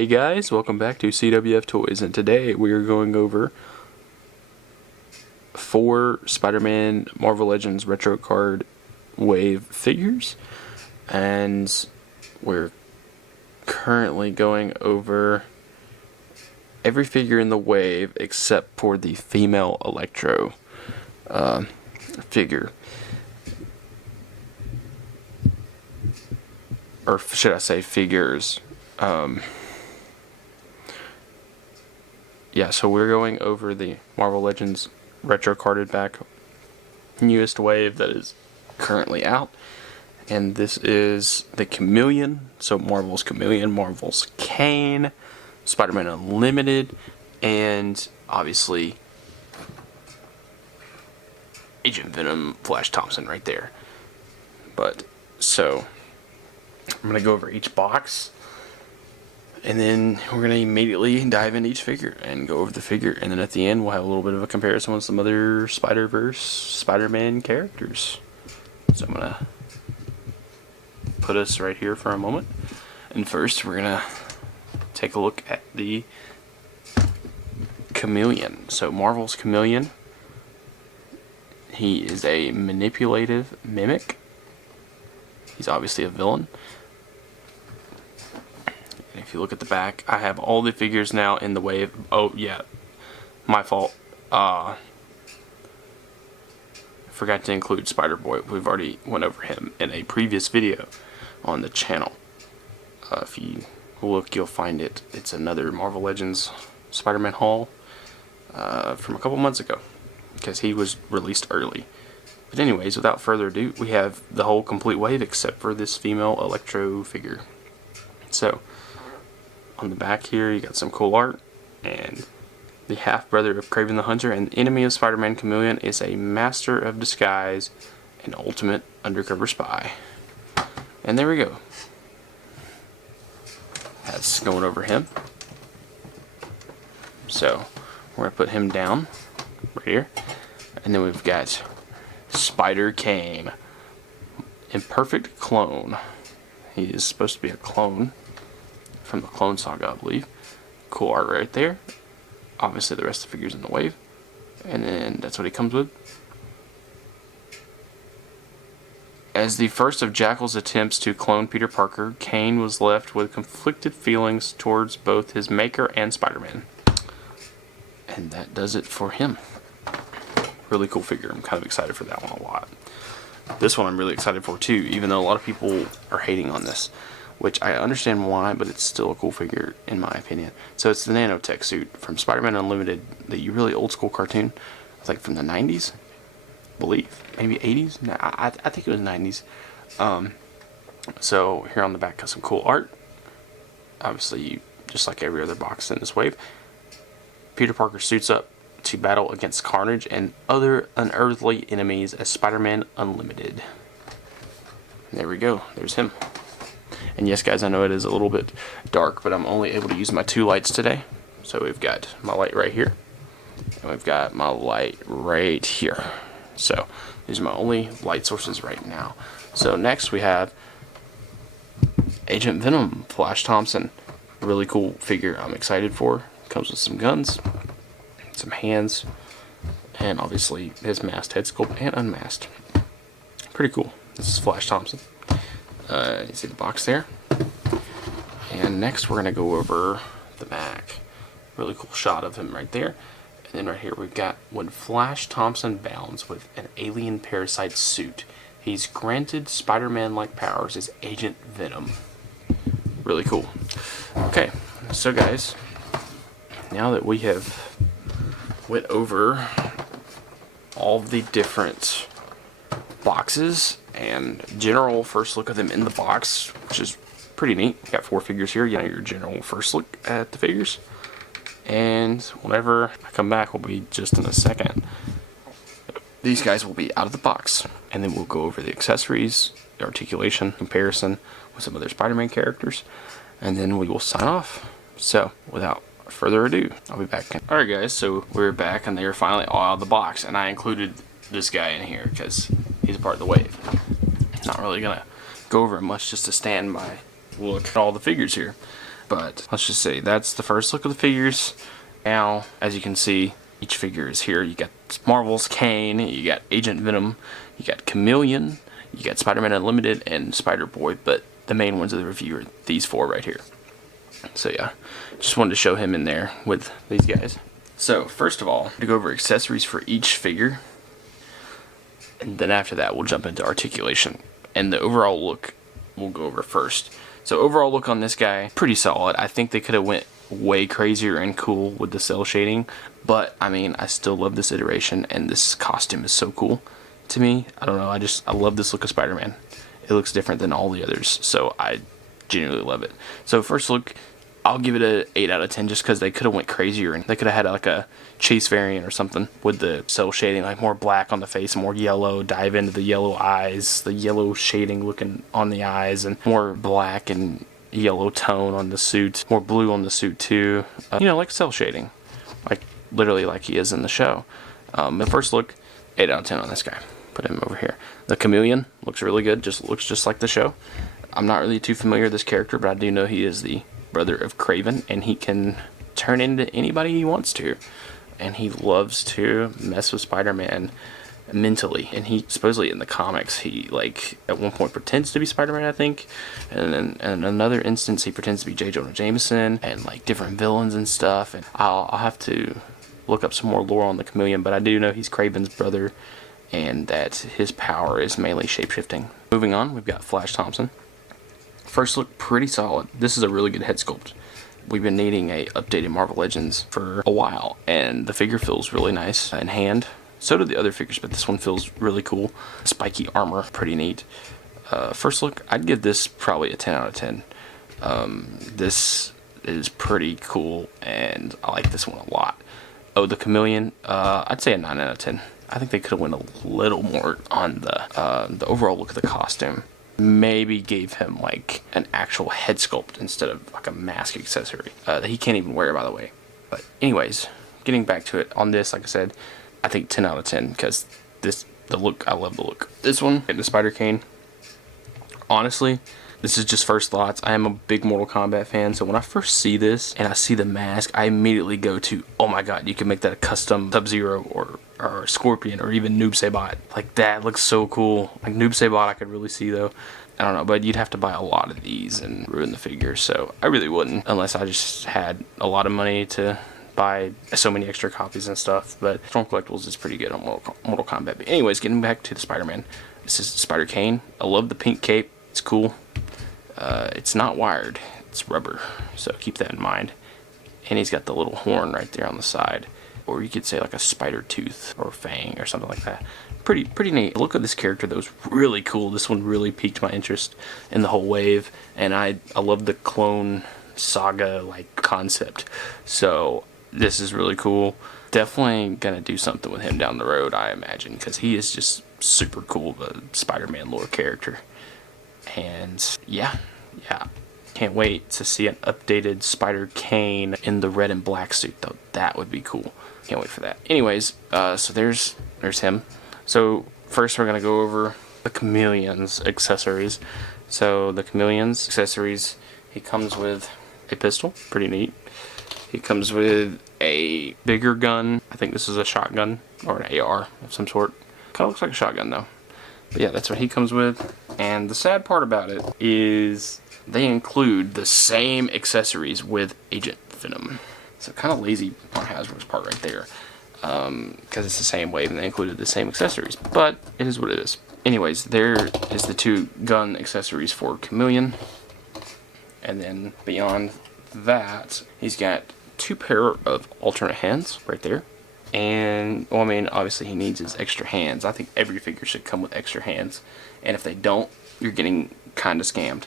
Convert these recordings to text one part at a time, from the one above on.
Hey guys, welcome back to CWF Toys, and today we are going over 4 Spider-Man Marvel Legends Retro Card Wave figures, and we're currently going over every figure in the wave except for the female Electro figure. Or should I say figures. Yeah, so we're going over the Marvel Legends retro carded back newest wave that is currently out. And this is the Chameleon, so Marvel's Chameleon, Marvel's Kane, Spider-Man Unlimited, and obviously Agent Venom, Flash Thompson right there. But, so, I'm going to go over each box, and then we're going to immediately dive into each figure and go over the figure. And then at the end, we'll have a little bit of a comparison with some other Spider-Verse, Spider-Man characters. So I'm going to put us right here for a moment. And first, we're going to take a look at the Chameleon. So Marvel's Chameleon, he is a manipulative mimic. He's obviously a villain. If you look at the back, I have all the figures now in the wave. Oh yeah, my fault. Forgot to include Spider-Boy. We've already went over him in a previous video on the channel. If you look, you'll find it. It's another Marvel Legends Spider-Man haul from a couple months ago, because he was released early. But anyways, without further ado, we have the whole complete wave except for this female Electro figure. So, on the back here, you got some cool art, and the half-brother of Kraven the Hunter and enemy of Spider-Man Chameleon is a master of disguise and ultimate undercover spy. And there we go. That's going over him. So, we're going to put him down right here. And then we've got Spider-Kane, imperfect clone. He is supposed to be a clone from the Clone Saga, I believe. Cool art right there. Obviously the rest of the figures in the wave. And then that's what he comes with. As the first of Jackal's attempts to clone Peter Parker, Kane was left with conflicted feelings towards both his maker and Spider-Man. And that does it for him. Really cool figure. I'm kind of excited for that one a lot. This one I'm really excited for too, even though a lot of people are hating on this, which I understand why, but it's still a cool figure in my opinion. So it's the nanotech suit from Spider-Man Unlimited, the really old school cartoon. It's like from the 90s, I believe, maybe 80s. No, I think it was 90s. So here on the back got some cool art. Obviously, just like every other box in this wave, Peter Parker suits up to battle against Carnage and other unearthly enemies as Spider-Man Unlimited. There we go. There's him. And yes, guys, I know it is a little bit dark, but I'm only able to use my 2 lights today. So we've got my light right here, and we've got my light right here. So these are my only light sources right now. So next we have Agent Venom, Flash Thompson. Really cool figure I'm excited for. Comes with some guns, some hands, and obviously his masked head sculpt and unmasked. Pretty cool. This is Flash Thompson. You see the box there. And next we're going to go over the back. Really cool shot of him right there. And then right here we've got when Flash Thompson bounds with an alien parasite suit, he's granted Spider-Man-like powers as Agent Venom. Really cool. Okay, so guys, now that we have went over all of the different boxes and general first look of them in the box, which is pretty neat. You got 4 figures here. You know, your general first look at the figures. And whenever I come back, will be just in a second. These guys will be out of the box, and then we'll go over the accessories, the articulation, comparison with some other Spider-Man characters, and then we will sign off. So, without further ado, I'll be back. Alright guys, so we're back, and they are finally all out of the box, and I included this guy in here because he's a part of the wave. Not really gonna go over it much, just to stand by look at all the figures here. But let's just say that's the first look of the figures. Now, as you can see, each figure is here. You got Marvel's Kane, you got Agent Venom, you got Chameleon, you got Spider-Man Unlimited, and Spider-Boy, but the main ones of the review are these four right here. So yeah, just wanted to show him in there with these guys. So first of all, to go over accessories for each figure, and then after that we'll jump into articulation. And the overall look we'll go over first. So overall look on this guy, pretty solid. I think they could have went way crazier and cool with the cell shading, but I mean, I still love this iteration, and this costume is so cool to me. I don't know, I love this look of Spider-Man. It looks different than all the others, so I genuinely love it. So first look, I'll give it a 8 out of 10 just because they could have went crazier, and they could have had like a Chase variant or something with the cell shading, like more black on the face, more yellow, dive into the yellow eyes, the yellow shading looking on the eyes, and more black and yellow tone on the suit, more blue on the suit too, you know, like cell shading, like literally like he is in the show. The first look, 8 out of 10 on this guy. Put him over here. The Chameleon looks really good, looks just like the show. I'm not really too familiar with this character, but I do know he is the brother of Kraven, and he can turn into anybody he wants to, and he loves to mess with Spider-Man mentally. And he supposedly in the comics, he like at one point pretends to be Spider-Man, I think, and then in another instance he pretends to be J. Jonah Jameson and like different villains and stuff. And I'll have to look up some more lore on the Chameleon, but I do know he's Kraven's brother and that his power is mainly shapeshifting. Moving on, we've got Flash Thompson. First look, pretty solid. This is a really good head sculpt. We've been needing a updated Marvel Legends for a while, and the figure feels really nice in hand. So do the other figures, but this one feels really cool. Spiky armor, pretty neat. First look, I'd give this probably a 10 out of 10. This is pretty cool, and I like this one a lot. Oh, the Chameleon, I'd say a 9 out of 10. I think they could have went a little more on the overall look of the costume. Maybe gave him like an actual head sculpt instead of like a mask accessory that he can't even wear, by the way. But anyways, getting back to it, on this, like I said, I think 10 out of 10 because the look, I love the look. This one, the Spider Kane, honestly, this is just first thoughts. I am a big Mortal Kombat fan, so when I first see this and I see the mask, I immediately go to, oh my god, you can make that a custom Sub-Zero or Scorpion or even Noob Saibot. Like, that looks so cool. Like, Noob Saibot I could really see, though. I don't know, but you'd have to buy a lot of these and ruin the figure, so I really wouldn't, unless I just had a lot of money to buy so many extra copies and stuff. But Storm Collectibles is pretty good on Mortal Kombat. But anyways, getting back to the Spider-Man. This is Spider Kane. I love the pink cape. It's cool. It's not wired. It's rubber, so keep that in mind. And he's got the little horn right there on the side, or you could say like a spider tooth or fang or something like that. Pretty neat. The look of this character though is really cool. This one really piqued my interest in the whole wave, and I love the clone saga like concept. So this is really cool. Definitely gonna do something with him down the road, I imagine, because he is just super cool, the Spider-Man lore character. And yeah, can't wait to see an updated Spider Kane in the red and black suit, though. That would be cool. Can't wait for that. Anyways, so there's him. So first we're gonna go over the Chameleon's accessories. So the Chameleon's accessories, he comes with a pistol, pretty neat. He comes with a bigger gun. I think this is a shotgun or an AR of some sort. Kind of looks like a shotgun though. But yeah, that's what he comes with. And the sad part about it is they include the same accessories with Agent Venom. So kind of lazy on Hasbro's part right there. Because it's the same wave and they included the same accessories. But it is what it is. Anyways, there is the two gun accessories for Chameleon. And then beyond that, he's got two pair of alternate hands right there. And, well, I mean, obviously he needs his extra hands. I think every figure should come with extra hands. And if they don't, you're getting kind of scammed.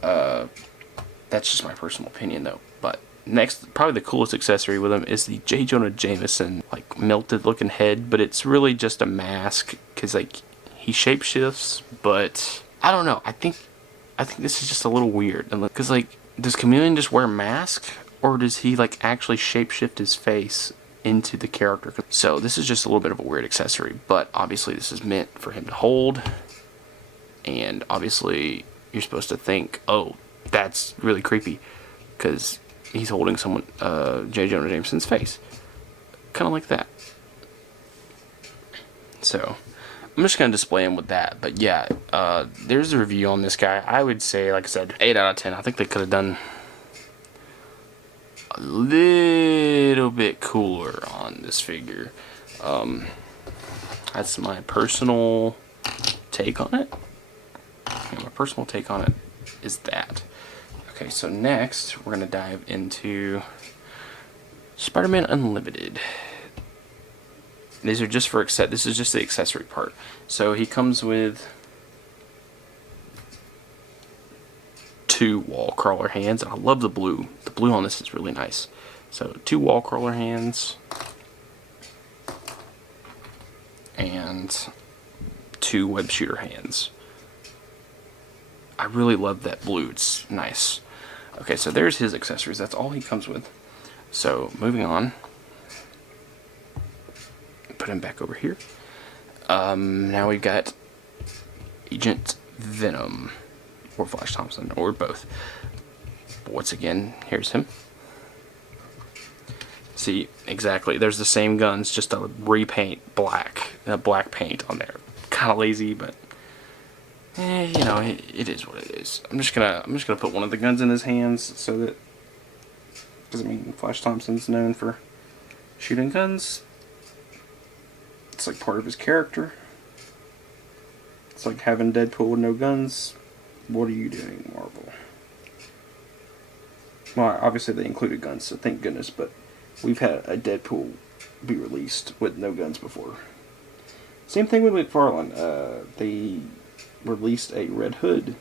That's just my personal opinion, though. But next, probably the coolest accessory with him is the J. Jonah Jameson, like, melted-looking head. But it's really just a mask, because, like, he shapeshifts. But, I don't know. I think this is just a little weird. Because, like, does Chameleon just wear a mask? Or does he, like, actually shapeshift his face into the character? So this is just a little bit of a weird accessory, but obviously this is meant for him to hold, and obviously you're supposed to think, oh, that's really creepy, because he's holding someone, J. Jonah Jameson's face. Kind of like that. So, I'm just going to display him with that. But yeah, there's a review on this guy. I would say, like I said, 8 out of 10. I think they could have done a little bit cooler on this figure. That's my personal take on it. And my personal take on it is that. Okay, so next we're going to dive into Spider-Man Unlimited. These are just for this is just the accessory part. So he comes with 2 wall crawler hands. I love the blue. The blue on this is really nice. So 2 wall crawler hands and 2 web shooter hands. I really love that blue. It's nice. Okay, so there's his accessories. That's all he comes with. So moving on. Put him back over here. Now we've got Agent Venom, or Flash Thompson, or both. But once again, here's him. See, exactly. There's the same guns, just a repaint black paint on there. Kind of lazy, but you know, it is what it is. I'm just gonna put one of the guns in his hands so that, because I mean, Flash Thompson's known for shooting guns. It's like part of his character. It's like having Deadpool with no guns. What are you doing, Marvel? Well, obviously they included guns, so thank goodness, but we've had a Deadpool be released with no guns before. Same thing with McFarlane. They released a Red Hood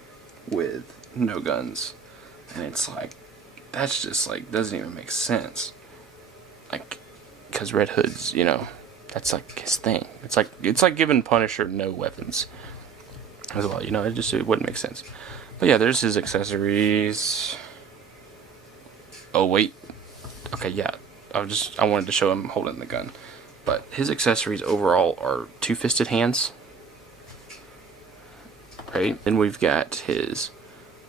with no guns. And it's like, that's just like, doesn't even make sense. Like, because Red Hood's, you know, that's like his thing. It's like giving Punisher no weapons as well. You know, it wouldn't make sense. But yeah, there's his accessories. Oh wait, okay, yeah. I wanted to show him holding the gun, but his accessories overall are 2-fisted hands. Right, then we've got his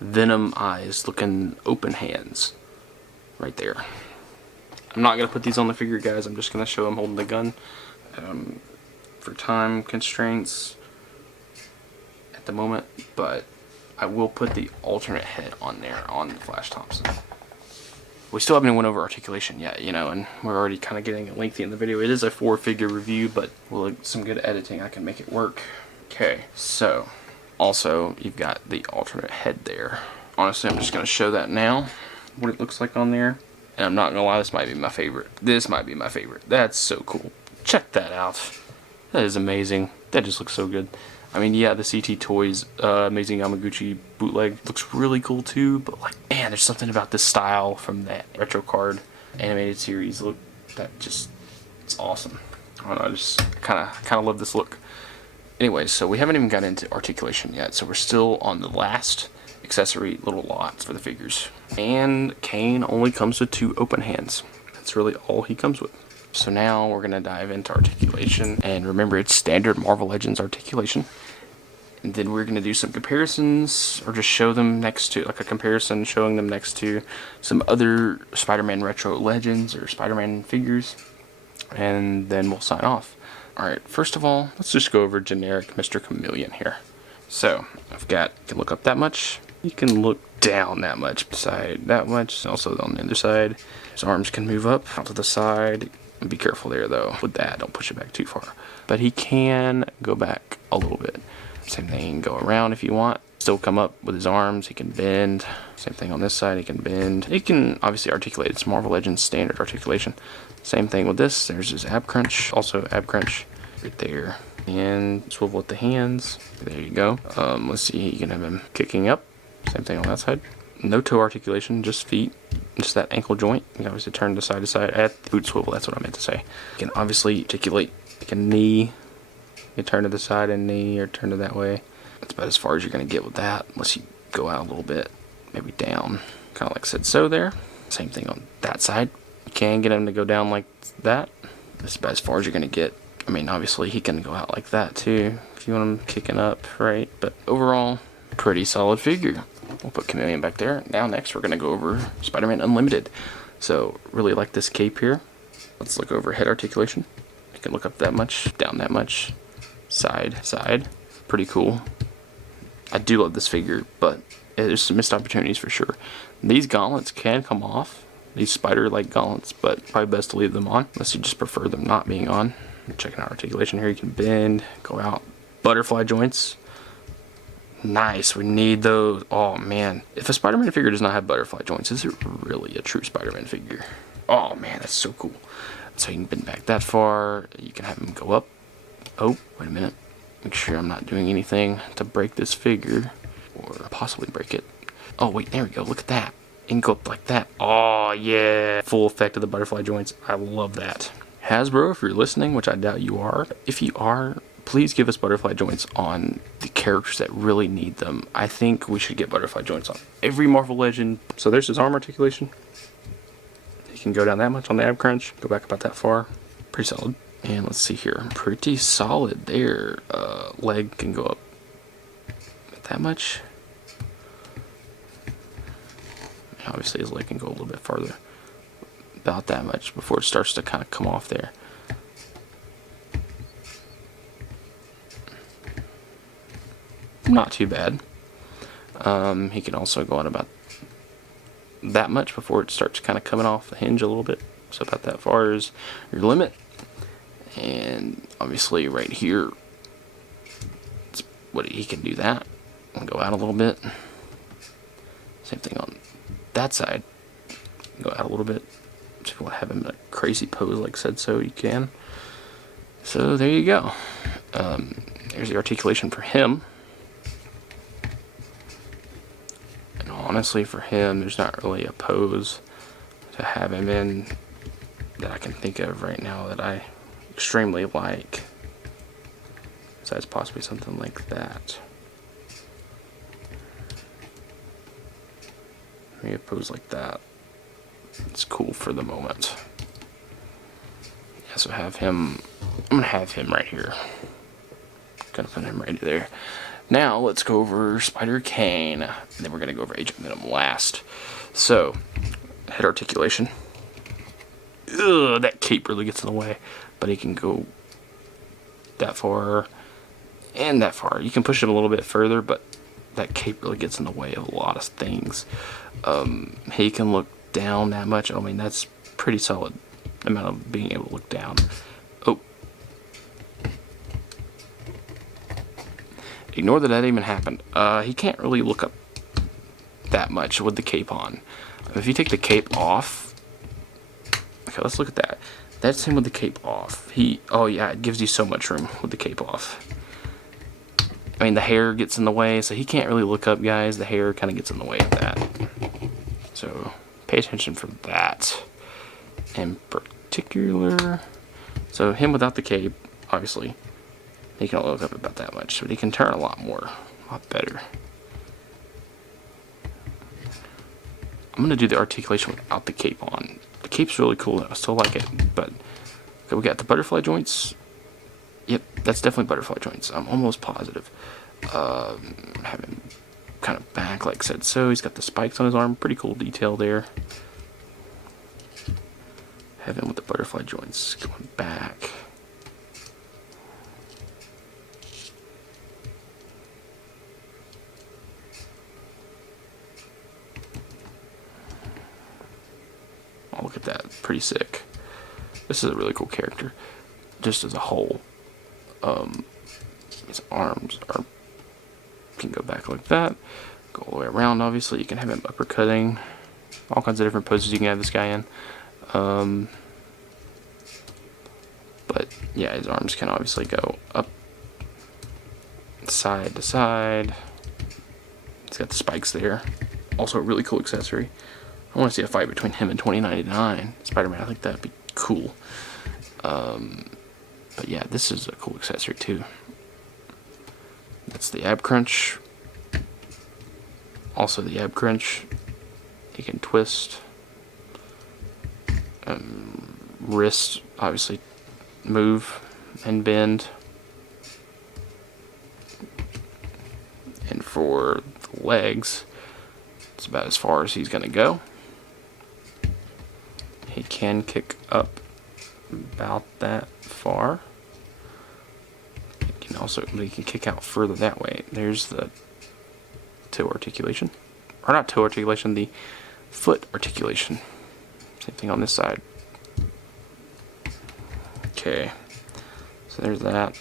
Venom eyes looking open hands right there. I'm not gonna put these on the figure, guys. I'm just gonna show him holding the gun. For time constraints at the moment, but I will put the alternate head on there on the Flash Thompson. We still haven't went over articulation yet, you know, and we're already kind of getting lengthy in the video. It is a 4-figure review, but with some good editing, I can make it work. Okay, so also you've got the alternate head there. Honestly, I'm just going to show that now, what it looks like on there. And I'm not going to lie, this might be my favorite. This might be my favorite. That's so cool. Check that out. That is amazing. That just looks so good. I mean, yeah, the CT Toys Amazing Yamaguchi bootleg looks really cool too, but like, man, there's something about this style from that Retro Card animated series look that just, it's awesome. I don't know, I just kind of love this look. Anyways, so we haven't even got into articulation yet, so we're still on the last accessory little lots for the figures. And Kane only comes with 2 open hands. That's really all he comes with. So now we're going to dive into articulation, and remember, it's standard Marvel Legends articulation. And then we're going to do some comparisons, or just show them next to, like a comparison, showing them next to some other Spider-Man Retro Legends or Spider-Man figures, and then we'll sign off. Alright, first of all, let's just go over generic Mr. Chameleon here. So, I've got, you can look up that much, you can look down that much, side that much, also on the other side. His arms can move up, out to the side. Be careful there though with that, don't push it back too far. But he can go back a little bit. Same thing, he can go around if you want. Still come up with his arms, he can bend. Same thing on this side, he can bend. He can obviously articulate, it's Marvel Legends standard articulation. Same thing with this, there's his ab crunch, also ab crunch right there. And swivel with the hands, there you go. Let's see, you can have him kicking up. Same thing on that side. No toe articulation, just feet. Just that ankle joint. You can obviously turn to side at the boot swivel, that's what I meant to say. You can obviously articulate like a knee. You turn to the side and knee, or turn to that way. That's about as far as you're going to get with that, unless you go out a little bit, maybe down. Kind of like said so there. Same thing on that side. You can get him to go down like that. That's about as far as you're going to get. I mean, obviously he can go out like that too, if you want him kicking up, right? But overall, Pretty solid figure. We'll put Chameleon back there. Now next we're going to go over Spider-Man Unlimited. So really like this cape here. Let's look over head articulation. You can look up that much, down that much, side, side. Pretty cool. I do love this figure, but there's some missed opportunities for sure. These gauntlets can come off, these spider-like gauntlets, but probably best to leave them on, unless you just prefer them not being on. Checking out articulation here, you can bend, go out. Butterfly joints. Nice, we need those. Oh man, if a Spider-Man figure does not have butterfly joints, is it really a true Spider-Man figure? Oh man, that's so cool. So you can bend back that far, you can have him go up. Oh, wait a minute. Make sure I'm not doing anything to break this figure, or possibly break it. Oh wait, there we go, look at that. It can go up like that. Oh yeah, full effect of the butterfly joints. I love that. Hasbro, if you're listening, which I doubt you are, if you are, please give us butterfly joints on the characters that really need them. I think we should get butterfly joints on every Marvel Legend. So there's his arm articulation. You can go down that much on the ab crunch, go back about that far. Pretty solid. And let's see here, pretty solid there. Leg can go up that much. Obviously his leg can go a little bit farther, about that much, before it starts to kind of come off there. Not too bad. He can also go on about that much before it starts kind of coming off the hinge a little bit. So about that far is your limit. And obviously right here, it's what he can do that and go out a little bit. Same thing on that side. Go out a little bit. If you want to have him in a crazy pose like said so, you can. So there you go. There's the articulation for him. And honestly, for him, there's not really a pose to have him in that I can think of right now that I extremely like, besides possibly something like that. Maybe a pose like that. It's cool for the moment. Yeah, so have him, I'm gonna have him right here. Gonna put him right there. Now let's go over Spider-Kane, and then we're gonna go over Agent Venom last. So, head articulation. Ugh, that cape really gets in the way, but he can go that far and that far. You can push him a little bit further, but that cape really gets in the way of a lot of things. He can look down that much. I mean, that's pretty solid amount of being able to look down. Oh, ignore that that even happened. He can't really look up that much with the cape on. If you take the cape off, okay, let's look at that. That's him with the cape off. Oh yeah, it gives you so much room with the cape off. I mean, the hair gets in the way, so he can't really look up, guys. The hair kind of gets in the way of that. So pay attention for that in particular. So him without the cape, obviously, he can only look up about that much, but he can turn a lot more, a lot better. I'm going to do the articulation without the cape on. The cape's really cool, I still like it, but okay, we got the butterfly joints. Yep, that's definitely butterfly joints. I'm almost positive. Have him kind of back like said so. He's got the spikes on his arm. Pretty cool detail there. Have him with the butterfly joints going back. Oh, look at that. Pretty sick. This is a really cool character, just as a whole. His arms can go back like that, go all the way around. Obviously, you can have him uppercutting, all kinds of different poses you can have this guy in. But yeah, his arms can obviously go up, side to side. He's got the spikes there. Also, a really cool accessory. I want to see a fight between him and 2099 Spider-Man. I think that'd be cool. But yeah, this is a cool accessory too. That's the ab crunch. Also the ab crunch. He can twist. Wrist, obviously, move and bend. And for the legs, it's about as far as he's going to go. He can kick up about that far. He can also, he can kick out further that way. There's the toe articulation, or not toe articulation, the foot articulation. Same thing on this side. Okay, so there's that.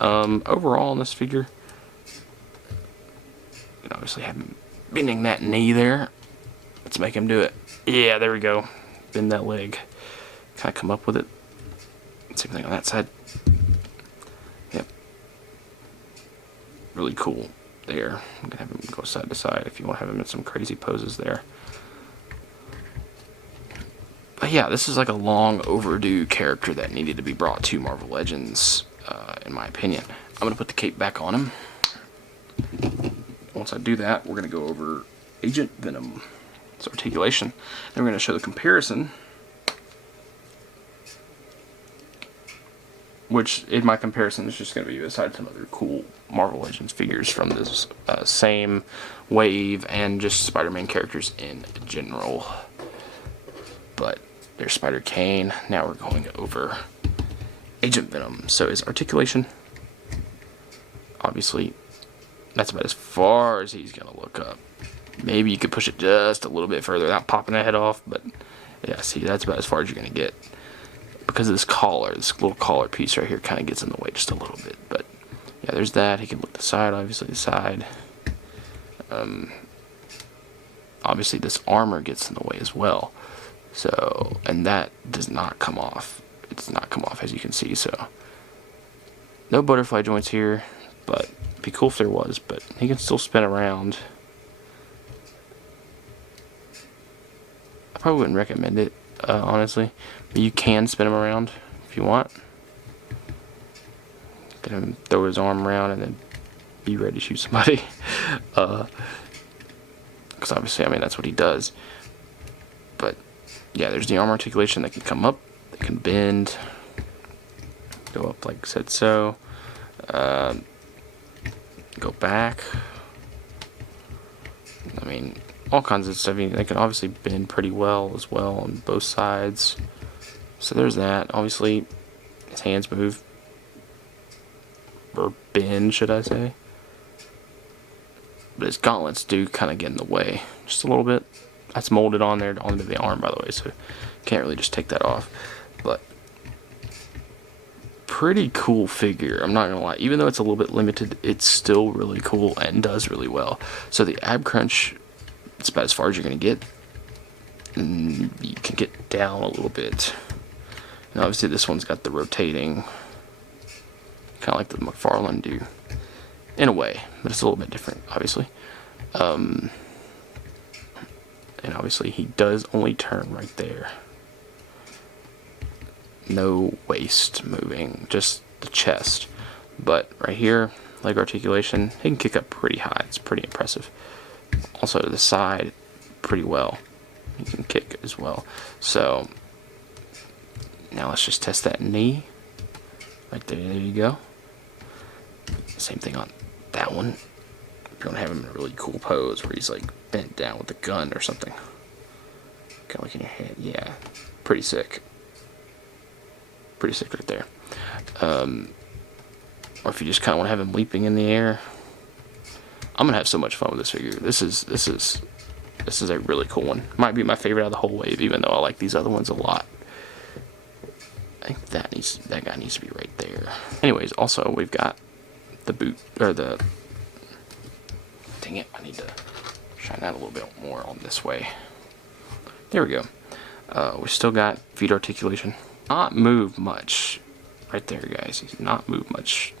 Overall on this figure, you can obviously have him bending that knee there. Let's make him do it. Yeah, there we go. Bend that leg. Kind of come up with it. Same thing on that side. Yep. Really cool there. I'm gonna have him go side to side if you want to have him in some crazy poses there. But yeah, this is like a long overdue character that needed to be brought to Marvel Legends, in my opinion. I'm going to put the cape back on him. Once I do that, we're going to go over Agent Venom. It's articulation. Then we're going to show the comparison, which in my comparison is just going to be beside some other cool Marvel Legends figures from this same wave and just Spider-Man characters in general. But there's Spider-Kane. Now we're going over Agent Venom. So his articulation, obviously, that's about as far as he's going to look up. Maybe you could push it just a little bit further without popping the head off, but yeah, see, that's about as far as you're going to get. Because of this collar, this little collar piece right here kind of gets in the way just a little bit. But yeah, there's that. He can look the side, obviously the side. Obviously this armor gets in the way as well. So, and that does not come off. It does not come off, as you can see. So, no butterfly joints here, but it'd be cool if there was. But he can still spin around. I probably wouldn't recommend it, honestly. But you can spin him around if you want. Get him, throw his arm around, and then be ready to shoot somebody. Because obviously, I mean, that's what he does. But yeah, there's the arm articulation that can come up, that can bend, go up like I said so, go back. I mean, all kinds of stuff. I mean, they can obviously bend pretty well as well on both sides. So there's that. Obviously, his hands move, or bend, should I say. But his gauntlets do kind of get in the way, just a little bit. That's molded on there onto the arm, by the way, so can't really just take that off. But pretty cool figure, I'm not gonna lie. Even though it's a little bit limited, it's still really cool and does really well. So the ab crunch, it's about as far as you're gonna get. And you can get down a little bit. And obviously this one's got the rotating, kind of like the McFarlane do, in a way, but it's a little bit different, obviously. And obviously he does only turn right there. No waist moving, just the chest. But right here, leg articulation, he can kick up pretty high. It's pretty impressive. Also to the side, pretty well. He can kick as well. So now let's just test that knee. Right there, there you go. Same thing on that one. You're gonna have him in a really cool pose where he's like bent down with a gun or something. Kind of like in your head. Yeah, pretty sick. Pretty sick right there. Or if you just kind of want to have him leaping in the air. I'm gonna have so much fun with this figure. This is a really cool one. Might be my favorite out of the whole wave, even though I like these other ones a lot. I think that guy needs to be right there. Anyways, also we've got the boot, or the, dang it, I need to shine that a little bit more on this way. There we go. We still got feet articulation. Not move much. Right there, guys. He's not moved much.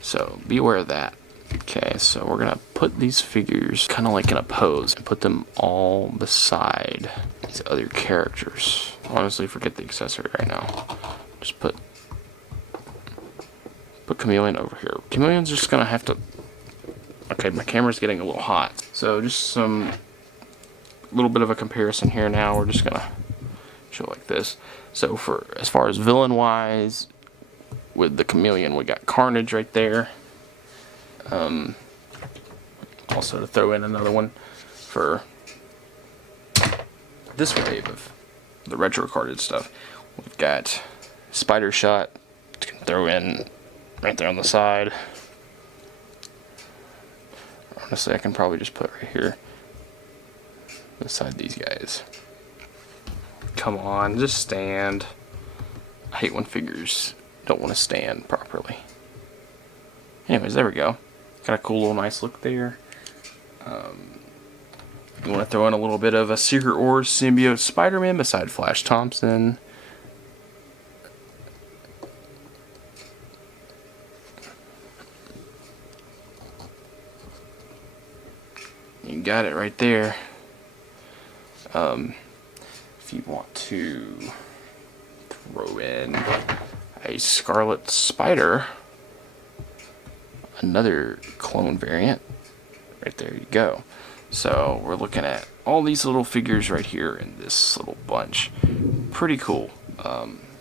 So be aware of that. Okay, so we're gonna put these figures kind of like in a pose and put them all beside these other characters. Honestly, forget the accessory right now. Just put Chameleon over here. Chameleon's just gonna have to. Okay, my camera's getting a little hot. So just some little bit of a comparison here now. We're just gonna show like this. So for as far as villain wise, with the Chameleon, we got Carnage right there. also to throw in another one for this wave of the retro carded stuff. We've got Spider Shot, you can throw in right there on the side. Honestly, I can probably just put right here beside these guys. Come on, just stand. I hate when figures don't want to stand properly. Anyways, there we go. Got a cool little nice look there. You want to throw in a little bit of a Secret Wars symbiote Spider-Man beside Flash Thompson. You got it right there. If you want to throw in a Scarlet Spider, another clone variant, right there you go. So we're looking at all these little figures right here in this little bunch. Pretty cool.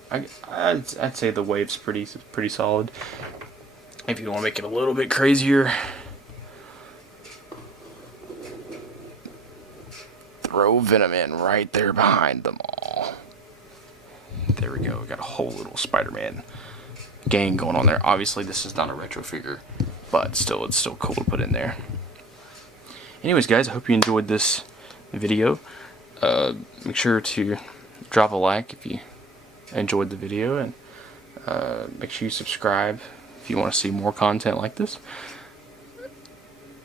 I'd say the wave's pretty solid. If you want to make it a little bit crazier, throw Venom in right there behind them all. There we go. We got a whole little Spider-Man gang going on there. Obviously, this is not a retro figure, but still, it's still cool to put in there. Anyways, guys, I hope you enjoyed this video. Make sure to drop a like if you enjoyed the video, and make sure you subscribe if you want to see more content like this.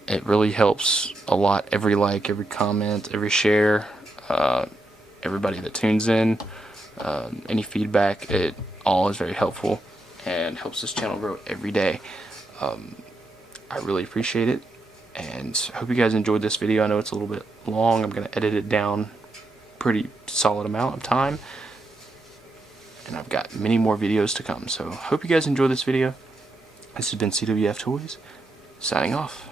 It really helps a lot. Every like, every comment, every share, everybody that tunes in, any feedback, it all is very helpful and helps this channel grow every day. I really appreciate it, and I hope you guys enjoyed this video. I know it's a little bit long. I'm going to edit it down pretty solid amount of time, and I've got many more videos to come. So hope you guys enjoyed this video. This has been CWF Toys, signing off.